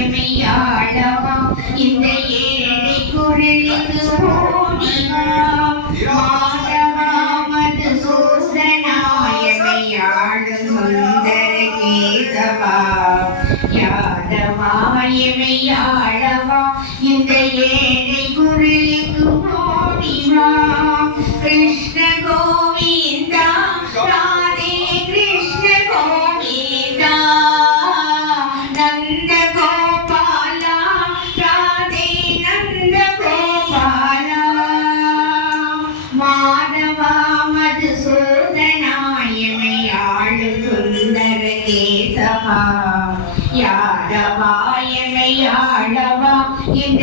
மாதவாயமையாளவா இந்த ஏழை குரலுக்கு ஓடிவா மாதவா மதுசூதனாயமையாளும் சுந்தர கேசவா யாதவாயமையாளவா இந்த ஏழை குரலுக்கு ஓடிவா கிருஷ்ண கோவிந்தா ராதே கிருஷ்ண கோவிந்தா நந்த கோபாலா ராதே நந்த கோபாலா மாதவா மதுசூதனாயமையாளும் சுந்தர கேசவா யாதவாயமையாளவா இந்த